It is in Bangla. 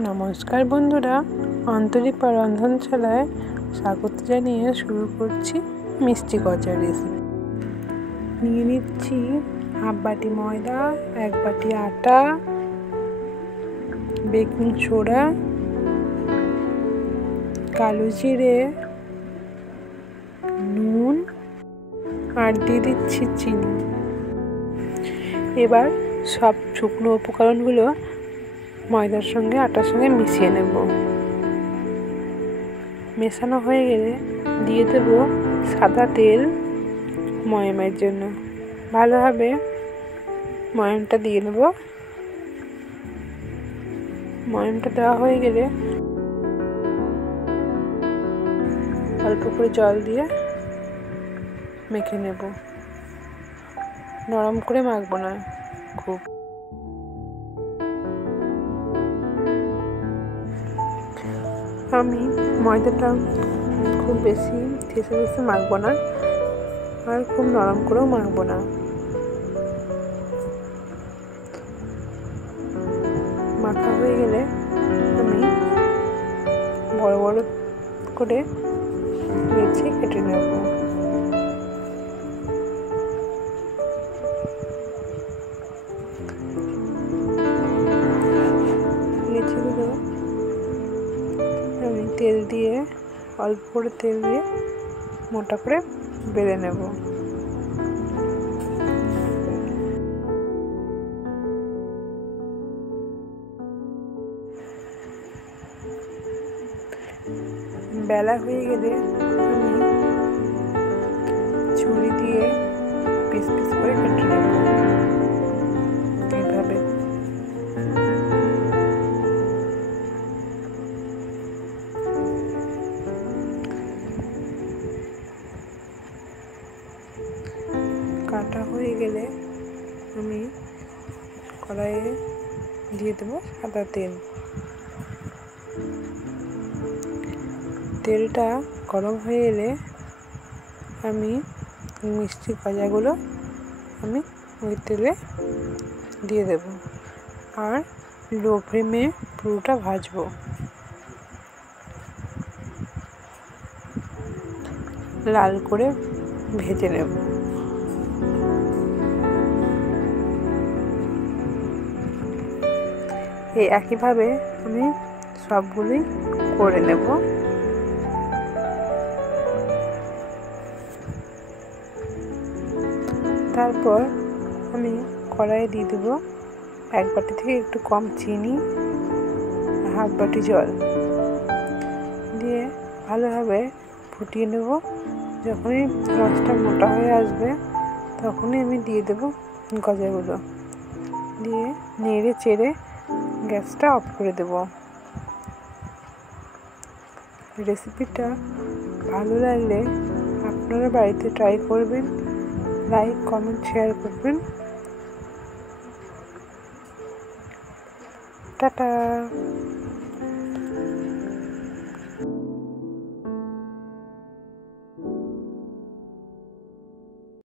নমস্কার বন্ধুরা, আন্তরিক রন্ধনশালায় স্বাগত জানিয়ে শুরু করছি মিষ্টি গজার রেসিপি। নিয়ে নিচ্ছি হাফ বাটি ময়দা, 1 বাটি আটা, বেকিং সোডা, কালো জিরে, নুন আর দিয়ে দিচ্ছি চিনি। এবার সব শুকনো উপকরণগুলো ময়দার সঙ্গে আটার সঙ্গে মিশিয়ে নেব। মেশানো হয়ে গেলে দিয়ে দেব সাদা তেল ময়ামের জন্য। ভালোভাবে ময়ামটা দিয়ে নেব। ময়ামটা দেওয়া হয়ে গেলে অল্প করে জল দিয়ে মেখে নেব। নরম করে মাখবো না খুব। আমি ময়দাটা খুব বেশি ঠেসে মাখবো না, আর খুব নরম করেও মাখবো না। মাখা হয়ে গেলে আমি বড় বড় করে লেচি কেটে নেব। লেচিগুলো আমি তেল দিয়ে অল্প করে তেল দিয়ে মোটা করে বেলে নেব। বেলা হয়ে গেলে আমি ছুরি দিয়ে পিস পিস করে কেটে নেব। এইভাবে কাটা হয়ে গেলে আমি কড়াইয়ে দিয়ে দেবো সাদা তেল। তেলটা গরম হয়ে এলে আমি মিষ্টি গজাগুলো আমি ওই তেলে দিয়ে দেব, আর লো ফ্লেমে পুরোটা ভাজবো। লাল করে ভেজে নেব। এই একইভাবে আমি সবগুলোই করে নেব। তারপর আমি কড়াইয়ে দিয়ে দেবো 1 বাটি থেকে একটু কম চিনি, হাফ বাটি জল দিয়ে ভালোভাবে ফুটিয়ে নেব। যখনই রসটা মোটা হয়ে আসবে তখনই আমি দিয়ে দেবো গজাগুলো, দিয়ে নেড়ে চেড়ে গ্যাসটা অফ করে দেব। রেসিপিটা ভালো লাগলে আপনারা বাড়িতে ট্রাই করবেন। লাইক, কমেন্ট, শেয়ার করবেন। টাটা।